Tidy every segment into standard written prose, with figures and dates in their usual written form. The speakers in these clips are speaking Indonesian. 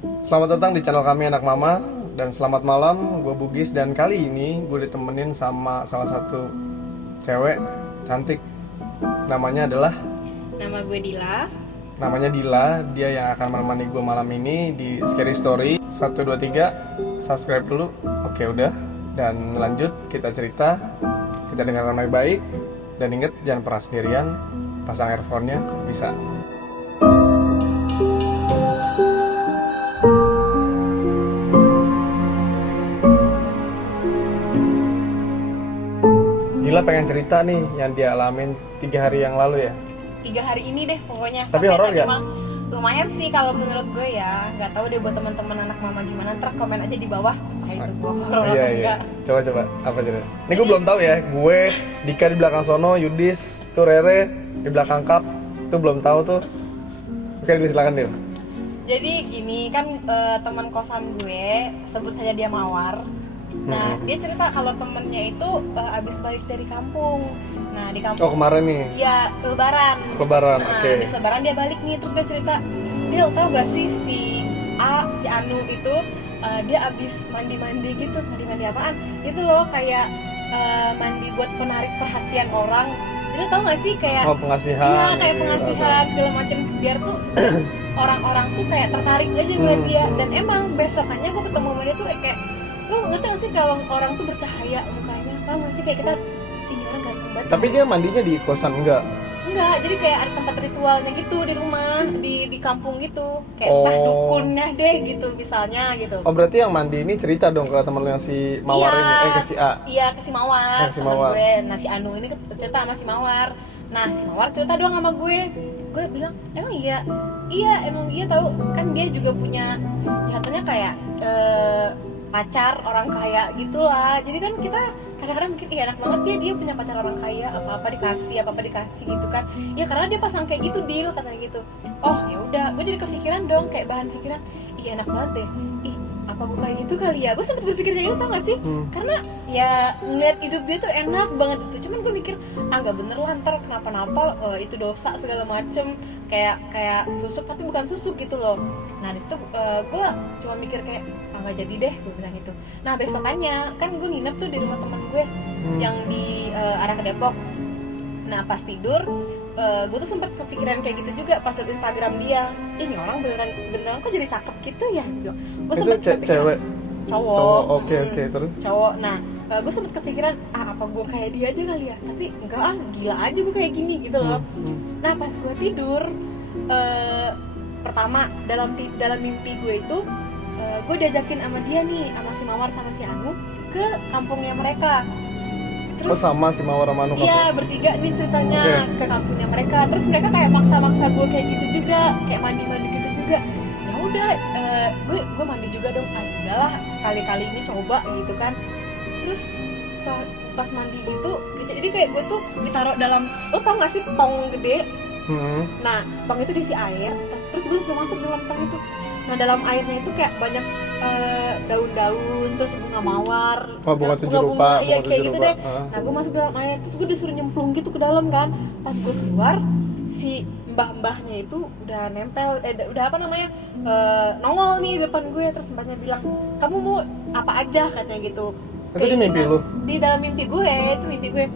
Selamat datang di channel kami Anak Mama. Dan selamat malam, gue Bugis. Dan kali ini gue ditemenin sama salah satu cewek cantik. Namanya adalah Nama gue Dila. Dia yang akan menemani gue malam ini di Scary Story. 1, 2, 3, subscribe dulu. Oke udah. Dan lanjut kita cerita. Kita dengarkan baik-baik. Dan inget jangan pernah sendirian. Pasang earphone-nya kalau bisa. Dila pengen cerita nih yang dia alamin 3 hari yang lalu ya. 3 hari ini deh pokoknya. Tapi horor gak? Lumayan sih kalau menurut gue ya. Gak tahu deh buat teman-teman anak mama gimana. Ntar komen aja di bawah. Nah itu gue horor Iya, atau iya. enggak. Coba apa cerita? Ini gue belum tahu ya. Gue Dika di belakang sono, Yudis, tuh Rere di belakang Kap. Tuh belum tahu tuh. Oke, silakan Dil. Jadi gini kan teman kosan gue, sebut saja dia Mawar. Nah dia cerita kalau temennya itu abis balik dari kampung. Nah di kampung. Oh kemarin nih. Iya Lebaran. Nah, oke. Abis Lebaran dia balik nih, terus dia cerita, Dil tau gak sih si Anu itu dia abis mandi gitu. Mandi apaan? Itu loh kayak mandi buat menarik perhatian orang. Itu tau gak sih kayak pengasihan. Iya kayak gitu, pengasihan segala macem biar tuh orang-orang tuh kayak tertarik aja ngeliat dia. Dan emang besokannya gue ketemu sama dia tuh kayak lo ngerti gak sih kalau orang tuh bercahaya mukanya, paham gak sih kayak kita ini orang ganteng banget. Tapi dia mandinya di kosan enggak? Enggak, jadi kayak ada tempat ritualnya gitu di rumah, di kampung gitu. Kayak entah dukunnya deh gitu misalnya gitu. Oh berarti yang mandi ini cerita dong ke temen lu yang si Mawar ini, ke si A. Iya, ke si Mawar. Ke si Mawar. Gue. Nah si Anu ini cerita sama si Mawar. Nah si Mawar cerita doang sama gue. Gue bilang, emang iya? Iya, emang iya tahu. Kan dia juga punya jatuhnya kayak pacar orang kaya gitulah. Jadi kan kita kadang-kadang mikir, enak banget ya dia punya pacar orang kaya, apa-apa dikasih gitu kan. Ya karena dia pasang kayak gitu deal katanya gitu. Oh ya udah, gue jadi kepikiran dong kayak bahan pikiran, enak banget deh. Apa gue kayak gitu kali ya? Gue sempet berpikir kayak gitu tau gak sih? Karena ya ngeliat hidup dia tuh enak banget itu. Cuman gue mikir, nggak bener lah ntar kenapa-napa itu dosa segala macem. Kayak susuk tapi bukan susuk gitu loh. Nah disitu gue cuma mikir kayak nggak jadi deh, gue bilang gitu. Nah besokannya kan gue nginep tuh di rumah teman gue yang di arah ke Depok. Nah pas tidur gue tuh sempet kepikiran kayak gitu juga pas liat Instagram dia. Ini orang beneran kok jadi cakep gitu ya? Gue sempet kepikiran cewek? Cowok. Oke, terus? Cowok. Nah gue sempet kepikiran apa gue kayak dia aja kali ya? Tapi enggak gila aja gue kayak gini gitu loh. Nah pas gue tidur pertama dalam mimpi gue itu gue diajakin sama dia nih, sama si Mawar sama si Anu ke kampungnya mereka. Terus sama si Mawar sama Anu kampung? Iya bertiga nih ceritanya ke kampungnya mereka. Terus mereka kayak maksa gue kayak gitu juga, kayak mandi gitu juga. Ya udah, gue mandi juga dong. Udahlah kali-kali ini coba gitu kan. Terus setelah pas mandi gitu, jadi kayak gue tuh ditaruh dalam, lo tau gak sih tong gede? Nah tong itu diisi air, terus gue disuruh masuk dalam tong itu. Nah dalam airnya itu kayak banyak daun-daun, terus bunga mawar, bunga tujuh rupa, iya kayak gitu deh. Nah gue masuk dalam air, terus gue disuruh nyemplung gitu ke dalam kan. Pas gue keluar, si mbah-mbahnya itu udah nempel, udah apa namanya, nongol nih di depan gue. Terus mbahnya bilang, kamu mau apa aja katanya gitu. Itu di mimpi lu? Di dalam mimpi gue, itu mimpi gue.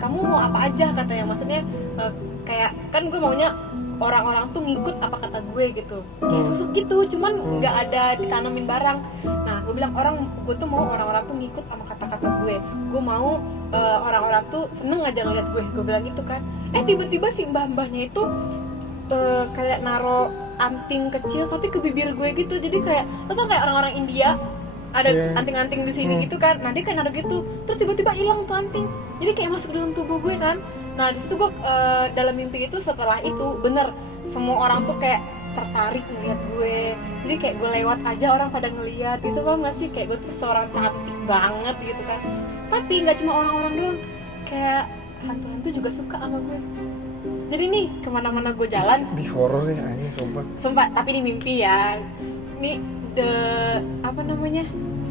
Kamu mau apa aja katanya, maksudnya kayak kan gue maunya orang-orang tuh ngikut apa kata gue gitu, kayak susuk gitu, cuman nggak ada ditanamin barang. Nah gue bilang gue tuh mau orang-orang tuh ngikut sama kata-kata gue mau orang-orang tuh seneng aja ngeliat gue bilang gitu kan. Tiba-tiba si mbah-mbahnya itu kayak naro anting kecil tapi ke bibir gue gitu. Jadi kayak lo tau kayak orang-orang India ada anting-anting di sini gitu kan. Nah dia kayak naruh gitu, terus tiba-tiba hilang tuh anting, jadi kayak masuk dalam tubuh gue kan. Nah di situ gue dalam mimpi itu, setelah itu bener semua orang tuh kayak tertarik ngeliat gue. Jadi kayak gue lewat aja orang pada ngeliat gitu, paham gak sih? Kayak gue tuh seorang cantik banget gitu kan. Tapi nggak cuma orang-orang doang, kayak hantu-hantu juga suka sama gue. Jadi nih kemana-mana gue jalan di horor ya anjing sumpah. Tapi ini mimpi ya. Nih apa namanya,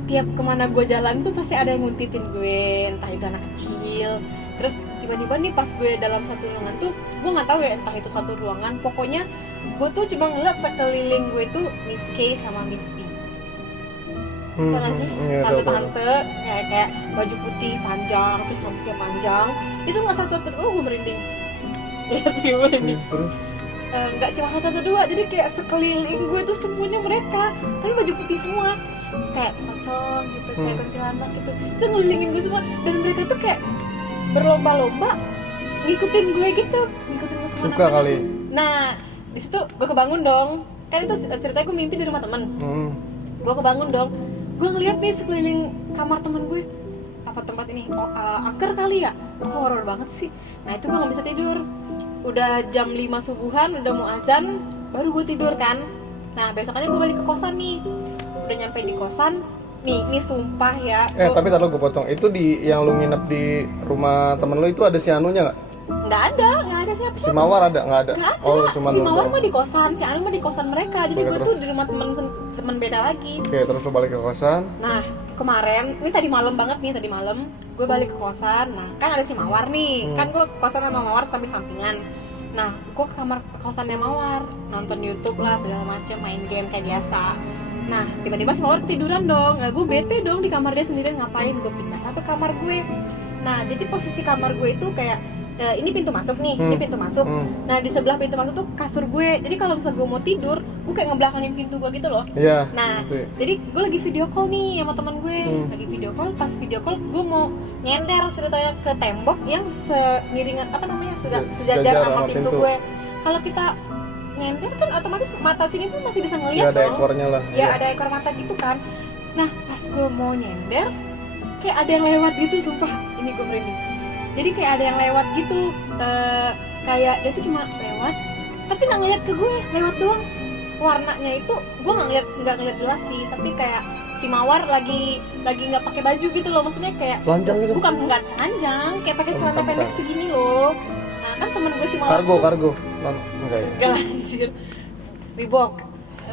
tiap kemana gue jalan tuh pasti ada yang nguntitin gue, entah itu anak kecil, Terus tiba-tiba nih pas gue dalam satu ruangan tuh, gue nggak tahu ya entah itu satu ruangan, pokoknya gue tuh cuma ngeliat sekeliling gue tuh Miss K sama Miss P. Tau gak sih? Iya, Tante-tante kayak baju putih panjang, terus rambutnya panjang. Itu nggak satu-satu, gue merinding. Lihat gue merinding. Terus Nggak cuma satu dua, jadi kayak sekeliling gue tuh semuanya mereka, tapi baju putih semua, kayak pocong gitu, kayak kuntilanak gitu, itu ngelilingin gue semua, dan mereka tuh kayak berlomba-lomba ngikutin gue gitu, ngikutin gue kemana-mana. suka kali. Nah di situ gue kebangun dong, kan itu ceritanya gue mimpi di rumah temen. Gue kebangun dong, gue ngeliat nih sekeliling kamar temen gue, apa tempat ini, angker kali ya, kok horor banget sih. Nah itu gue nggak bisa tidur. Udah jam 5 subuhan, udah mau azan, baru gue tidur kan. Nah besokannya gue balik ke kosan nih. Udah nyampe di kosan, nih sumpah ya. Tapi taruh gue potong. Itu di yang lu nginep di rumah temen lu itu ada si Anunya nggak? Nggak ada siapa. Si Mawar ada? Nggak ada. Nggak ada. Oh, cuman si lu Mawar doang. mah di kosan, si Anu mah di kosan mereka. Jadi Oke, gue terus? tuh di rumah temen beda lagi. Oke, terus lu balik ke kosan. Nah kemarin, ini tadi malam banget nih, tadi malam gue balik ke kosan. Nah kan ada si Mawar nih, kan gue kosan sama Mawar samping-sampingan. Nah gue ke kamar kosannya Mawar, nonton YouTube lah segala macem, main game kayak biasa. Nah tiba-tiba si Mawar ketiduran dong. Nah gue bete dong di kamar dia sendirian, ngapain, gue pindah ke kamar gue. Nah jadi posisi kamar gue itu kayak ini pintu masuk nih, ini pintu masuk. Nah di sebelah pintu masuk tuh kasur gue. Jadi kalau misalnya gue mau tidur, gue kayak ngebelakangin pintu gue gitu loh. Iya. Nah, gitu ya. jadi gue lagi video call nih sama teman gue. Lagi video call, pas video call gue mau nyender ceritanya ke tembok yang semiringan apa namanya, sejajar sama pintu gue. Kalau kita nyender kan otomatis mata sini pun masih bisa ngeliat Iya, ada dong. ekornya lah. Ya ada ekor mata gitu kan. Nah pas gue mau nyender, kayak ada yang lewat gitu, sumpah. Ini gue merinding. Jadi kayak ada yang lewat gitu, kayak dia tuh cuma lewat, tapi nggak ngeliat ke gue, lewat doang. Warnanya itu gue nggak ngeliat jelas sih, tapi kayak si Mawar lagi nggak pakai baju gitu loh, maksudnya kayak Telanjang gitu. bukan nggak telanjang, kayak pakai celana pendek segini loh. Nah kan temen gue si Mawar Kargo. Enggak ya. gak anjir, Reebok.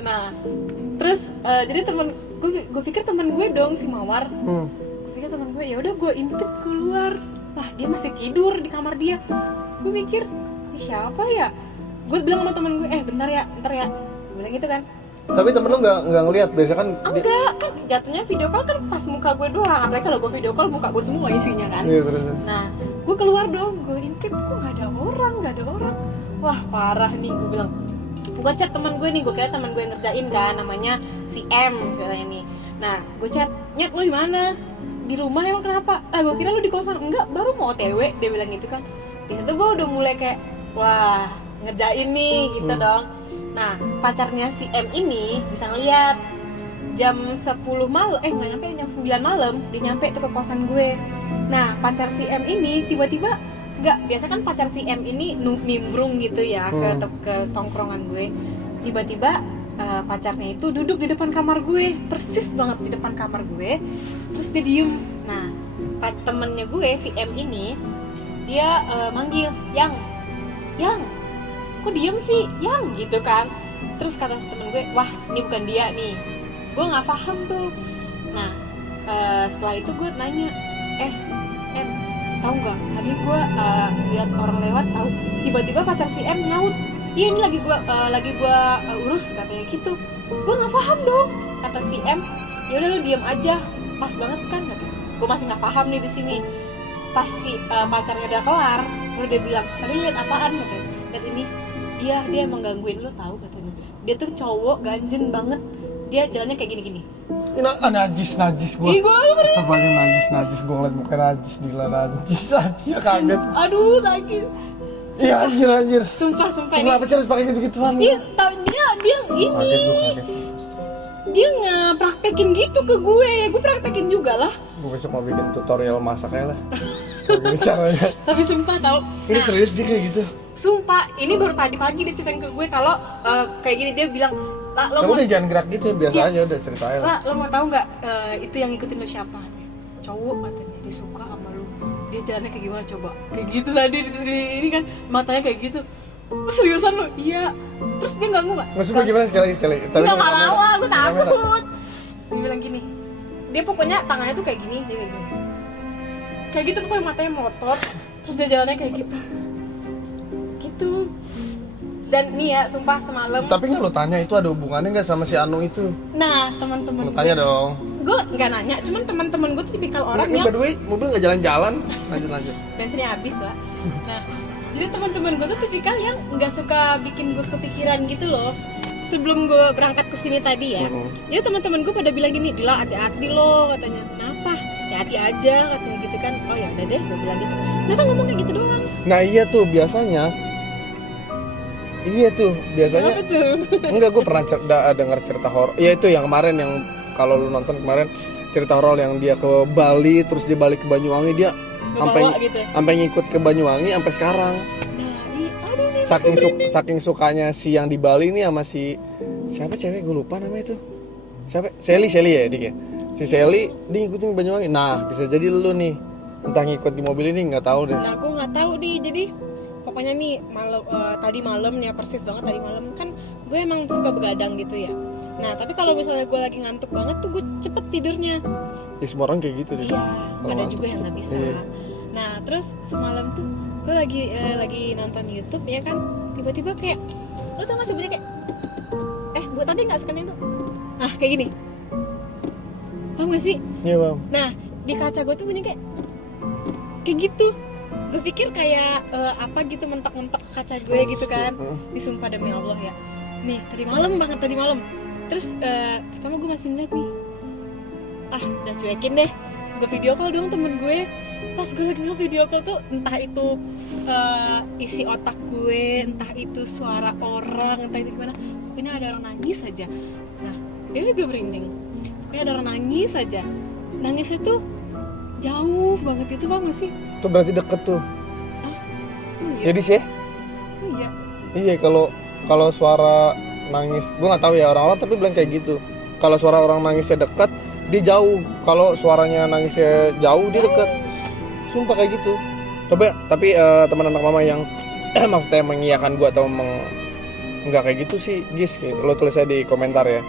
Nah terus jadi gue pikir temen gue dong si Mawar. Gue pikir temen gue, ya udah gue intip keluar, lah dia masih tidur di kamar dia. Gue mikir ini siapa ya, gue bilang sama temen gue, bentar ya, gue bilang gitu kan. Tapi temen lu nggak ngelihat, biasa kan? Enggak, kan jatuhnya video call kan pas muka gue doang, apalagi kalau gue video call muka gue semua isinya kan. Iya, terus. Nah gue keluar dong, gue intip, kok nggak ada orang. Wah parah nih, gue bilang. Gue chat teman gue nih, gue kira teman gue yang ngerjain kan, namanya si M ceritanya nih. Nah gue chat, nyet lo di mana? Di rumah emang kenapa? Gue kira lu di kosan. Enggak, baru mau OTW, dia bilang gitu kan. Di situ gue udah mulai kayak, wah ngerjain nih gitu dong. Nah pacarnya si M ini bisa ngeliat jam 10 malam, nggak nyampe, jam 9 malam dia nyampe tuh ke kosan gue. Nah pacar si M ini tiba-tiba, nggak, biasa kan pacar si M ini nimbrung gitu ya ke tongkrongan gue. Tiba-tiba pacarnya itu duduk di depan kamar gue, persis banget di depan kamar gue, terus dia diem. Nah temennya gue si M ini dia manggil yang kok diem sih yang gitu kan. Terus kata si temen gue, wah ini bukan dia nih, gue nggak paham tuh. Nah setelah itu gue nanya, M tahu nggak, tadi gue lihat orang lewat, tahu. Tiba-tiba pacar si M nyaut, iya ini lagi gue urus katanya gitu. Gue nggak paham dong, kata si M, ya udah lu diem aja, pas banget kan katanya. Gue masih nggak paham nih di sini. Pas si pacarnya udah kelar, baru dia bilang, tadi lu lihat apaan katanya. Lihat ini, dia emang gangguin lu, tahu katanya. Dia tuh cowok ganjen banget, dia jalannya kayak gini-gini. Najis gue. Ih, gue Astagfirullah, najis. Gue ngeliat muka najis, gila najis. Dia kaget. Aduh sakit. Iya anjir. Sumpah ini. Kenapa sih harus pakai gitu-gituan? Iya, tahu dia ini. Kaget. Dia ngepraktekin gitu ke gue praktekin juga lah. Gue besok mau bikin tutorial masak aja lah. Kayak gini caranya. Tapi sumpah tau. Ini serius dia kayak gitu. Sumpah, ini baru tadi pagi dia ceritain ke gue kalau kayak gini. Dia bilang, lah lo mau, Kamu udah jangan gerak gitu, biasa aja udah ceritain. lah lo mau tahu nggak itu yang ngikutin lo siapa? Cowok katanya, dia suka sama lo. Dia jalannya kayak gimana coba? Kayak gitu tadi ini kan matanya kayak gitu. Oh, seriusan lo? Iya. Terus dia ganggu nggak? Maksudnya gimana sekali? Nggak mau, aku takut. Dia bilang gini, dia pokoknya tangannya tuh kayak gini, dia kayak gini. kayak gitu, pokoknya matanya melotot, terus dia jalannya kayak gitu. Dan nih ya, sumpah semalam. Tapi nggak lo tanya itu ada hubungannya nggak sama si Anu itu? Nah, teman-teman Lo tanya dong. gue nggak nanya, cuman teman-teman gue tuh tipikal orang Ini yang by the way, mobil nggak jalan-jalan. Lanjut. bensinnya habis lah. Nah, jadi teman-teman gue tuh tipikal yang nggak suka bikin gue kepikiran gitu loh. Sebelum gue berangkat ke sini tadi ya, jadi teman-teman gue pada bilang gini, Dila hati-hati lo, katanya. Kenapa? Hati-hati aja, katanya gitu kan. Oh ya udah deh, gue bilang gitu. Mereka ngomong kayak gitu doang. Nah iya tuh biasanya. Iya tuh biasanya. Apa tuh? Enggak, gue pernah dengar cerita horor. Ya itu yang kemarin yang kalau lu nonton kemarin cerita horor yang dia ke Bali terus dia balik ke Banyuwangi, dia Gitu. sampai ngikut ke Banyuwangi sampai sekarang. Nah, aduh nih. Saking sukanya si yang di Bali ini sama siapa cewek gue lupa namanya tuh. Siapa? Sally ya Dik ya. Si Sally dia ngikutin ke Banyuwangi. Nah, bisa jadi lu nih entah ngikut di mobil ini nggak tahu deh. Nah, gue nggak tahu nih. Jadi pokoknya nih tadi malamnya persis banget tadi malam kan gue emang suka begadang gitu ya. Nah, tapi kalau misalnya gue lagi ngantuk banget tuh gue cepet tidurnya. Ya semua orang kayak gitu deh. Iya, Kalau ada ngantuk juga yang nggak bisa. Iya. Nah, terus semalam tuh gue lagi nonton YouTube ya kan, tiba-tiba kayak, lo tau gak sih bunyi kayak, gue tapi nggak scan itu. Nah, kayak gini. Paham gak sih? Iya bang. Nah, di kaca gue tuh bunyi kayak gitu. Gue pikir kayak apa gitu mentok-mentok ke kaca gue gitu kan. Disumpah demi Allah ya. Nih, tadi malam. Terus pertama gue masih ngeliat nih. Udah cuekin deh. Gue video call dong temen gue. Pas gue lagi nge-video call tuh entah itu isi otak gue, entah itu suara orang, entah itu gimana. Pokoknya ada orang nangis aja. Nah, ini gue merinding. Pokoknya ada orang nangis aja. Nangisnya tuh jauh banget itu, paham gak sih? Itu berarti deket tuh. Iya. Jadi sih? Iya. Iya, kalau suara nangis, gue nggak tahu ya orang-orang tapi bilang kayak gitu. Kalau suara orang nangisnya dekat, dia jauh. Kalau suaranya nangisnya jauh, dia dekat. Sumpah kayak gitu. Tapi teman anak mama yang maksudnya mengiyakan gue atau nggak kayak gitu sih, Gis. Gitu. Lo tulis aja di komentar ya.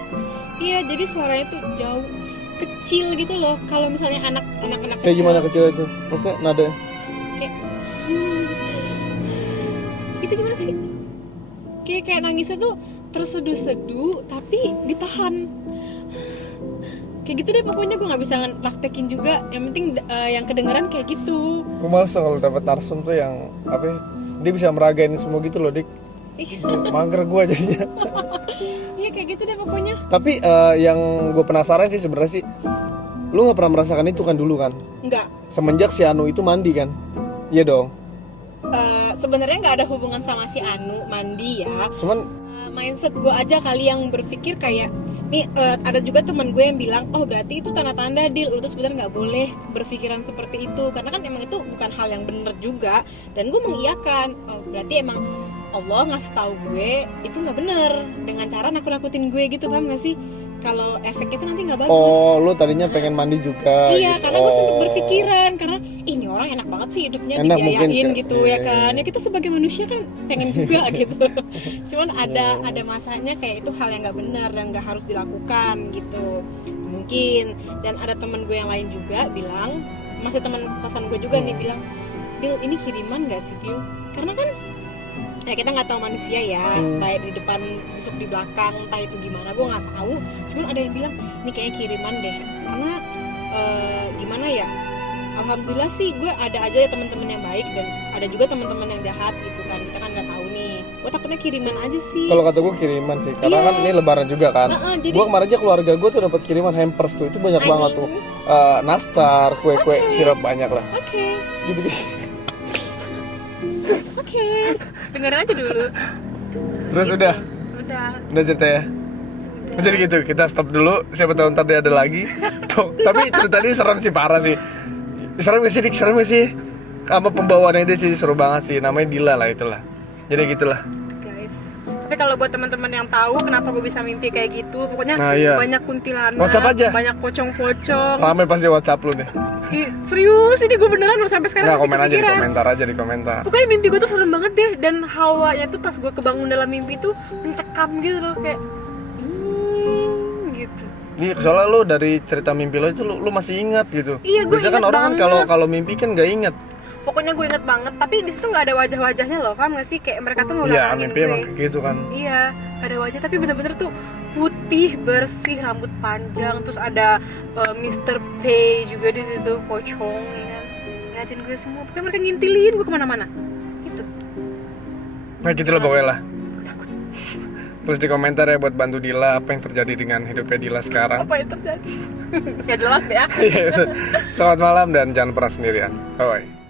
Iya, jadi suaranya tuh jauh, kecil gitu loh. Kalau misalnya anak-anak Kayak kecil, gimana kecil itu? Maksudnya nada? kayak itu gimana sih? Kayak nangisnya tuh terseduh-seduh tapi ditahan. Kayak gitu deh pokoknya, gue nggak bisa praktekin juga. Yang penting yang kedengeran kayak gitu. Gue males kalau dapet narsum tuh yang apa ya, dia bisa meragain semua gitu loh, Dik. Mager gue jadinya. Iya kayak gitu deh pokoknya. Tapi yang gue penasaran sih sebenarnya sih, lu nggak pernah merasakan itu kan dulu kan? Enggak. Semenjak si Anu itu mandi kan? Iya dong. Sebenarnya nggak ada hubungan sama si Anu mandi ya. Cuman Mindset gue aja kali yang berpikir kayak nih, ada juga teman gue yang bilang, oh berarti itu tanda-tanda Dil, lu tuh sebenarnya nggak boleh berpikiran seperti itu karena kan emang itu bukan hal yang bener juga. Dan gue mengiyakan, oh berarti emang Allah ngasih tahu gue itu nggak bener dengan cara nakut-nakutin gue gitu, paham gak sih? Kalau efek itu nanti nggak bagus. oh lu tadinya pengen mandi juga. Iya, gitu. karena gue sempet berpikiran karena ini orang enak banget sih hidupnya, Enak mungkin, dibiayain gitu iya, ya kan. iya. Ya kita sebagai manusia kan pengen juga gitu. Cuman ada masanya kayak itu hal yang nggak benar dan nggak harus dilakukan gitu. Mungkin. Dan ada teman gue yang lain juga bilang, masih teman kosan gue juga nih bilang, Dil ini kiriman nggak sih Dil? Karena kan ya kita nggak tahu manusia ya, baik di depan busuk di belakang, entah itu gimana gue nggak tahu. Cuman ada yang bilang ini kayaknya kiriman deh, karena gimana ya, alhamdulillah sih gue ada aja ya teman-teman yang baik dan ada juga teman-teman yang jahat gitu kan, kita kan nggak tahu nih. Gue takutnya kiriman aja sih. Kalau kata gue kiriman sih, karena Iya. kan ini lebaran juga kan. Jadi- Gue kemarin aja keluarga gue tuh dapat kiriman hampers tuh, itu banyak banget tuh. Nastar, kue-kue, sirup banyak lah. Oke. Gitu. Dengerin aja dulu. Terus udah cerita ya. Jadi gitu, kita stop dulu. Siapa tahu ntar dia ada lagi. Tapi cerita ini serem sih, parah sih. Serem gak sih, Dik? Serem gak sih? Sama pembawaannya dia sih seru banget sih. Namanya Dila lah itulah. Jadi gitulah. Guys, tapi kalau buat teman-teman yang tahu kenapa gue bisa mimpi kayak gitu, pokoknya Nah, iya. banyak kuntilanak, WhatsApp aja. banyak pocong-pocong. Ramai pasti WhatsApp lu nih. Serius, ini gue beneran loh sampai sekarang Nah, masih komen aja di kepikiran. komentar aja di komentar. Pokoknya mimpi gue tuh serem banget deh. Dan hawanya tuh pas gue kebangun dalam mimpi tuh mencekam gitu loh, kayak gitu. Iya, soalnya lu dari cerita mimpi lo itu lu masih ingat gitu. Iya, gue Biasanya kan ingat orang kan banget. kalau mimpi kan nggak ingat. Pokoknya gue inget banget, tapi di situ nggak ada wajah-wajahnya loh, paham nggak sih? Kayak mereka tuh Iya, ngelakangin mimpi gue. emang kayak gitu kan. Iya, gak ada wajah tapi bener-bener tuh putih, bersih, rambut panjang, terus ada Mr. P juga di situ, pocong ya kan. Ngeliatin gue semua, pokoknya mereka ngintilin gue kemana-mana. Gitu. Nah gitu lah pokoknya lah. Terus di komentar ya buat bantu Dila apa yang terjadi dengan hidupnya Dila sekarang. Apa yang terjadi? Gak jelas ya. Selamat malam dan jangan pernah sendirian. Bye.